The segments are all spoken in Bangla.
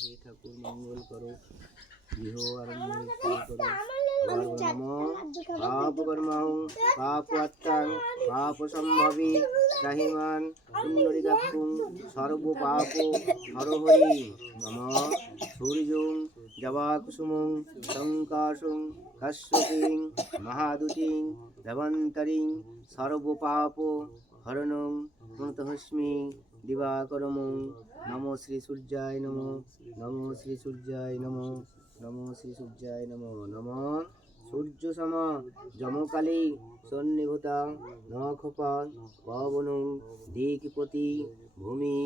হে ঠাকুর মঙ্গল করো, গৃহ আরম্ভ করো। নম পাপ কর্মাং পাপ আত্মাং পাপ সম্ভবী রাহিমান পুণ্ডরিকাক্ষুং সর্ব পাপ হরহরি নম সূর্যং জবাকুসুমং সংকাশং কাশ্যপিং মহাদুতিং ধবন্তরিং সর্ব পাপ হরণং নতহস্মি দিবাকরমং নমো শ্রী সূর্যায় নমো, নমো শ্রী সূর্যায় নমো, নমো শ্রী সূর্যায় নমো। নমো সূর্য সম যমকালী সন্নিভূতা নখপা পবনং দিকপতি ভূমি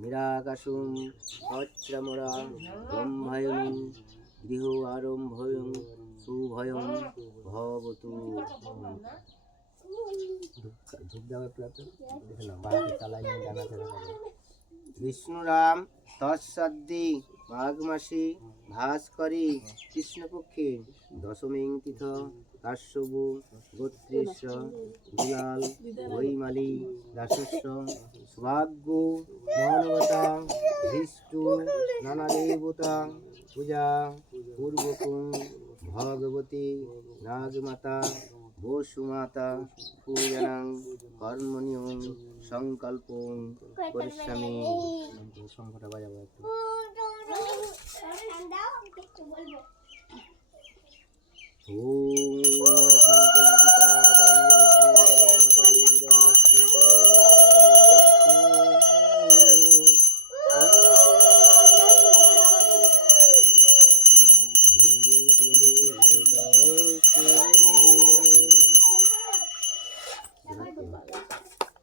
নিরাকাশং সচ্রমরা ব্রহ্মায়ং গৃহ আরম্ভয়ং শুভয়ং ভবতু। ধূপ দেওয়া একটু দেখলাম বাড়িতে চালাই নিয়ে জানা থেকে বিষ্ণুরাম তৎসদ্দি মাঘ মাসে ভাস্করী কৃষ্ণপক্ষে দশমীং তীর্থ কাশ্যপ গোত্রেশ দুলাল বৈমালী দাসস্য সৌভাগ্য মহানবতা ধৃষ্টু নানাদেবতা পূজা পূর্বকং ভগবতী নাগমাতা বসুমাতা পূজনাং কর্মণীয়ং সংকল্পং করিষ্যামি। শঙ্খটা বাজাবো একটু।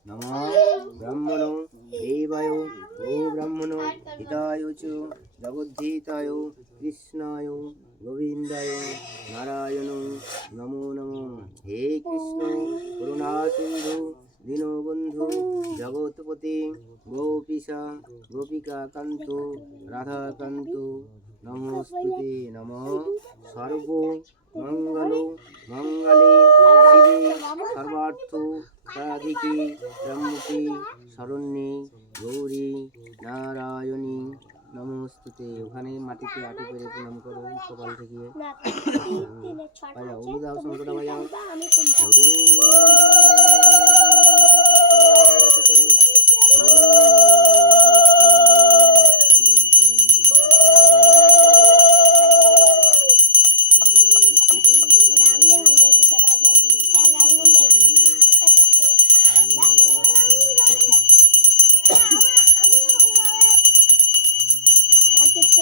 নমো ব্রহ্মণো দেবায় গো ব্রাহ্মণো হিতায় চ জগদ্ধিতায় কৃষ্ণায় গোবিন্দায় নারায়ণ নমো নমো। হে কৃষ্ণ করুণা সিন্ধু দীনবন্ধু জগৎপতি গোপীশা গোপিকা কান্ত রাধাকান্ত নমস্তুতে। নমঃ সর্ব মঙ্গল মঙ্গলে শিবে সর্বার্থ সাধিকে ব্রহ্মকে শরণ্যে গৌরী নারায়ণী নমস্তুতে। ওখানে মাটিতে আটু পেরে প্রণাম করো সকাল থেকে। বাজাও দাও শঙ্খটা বাজাও। আর কিছু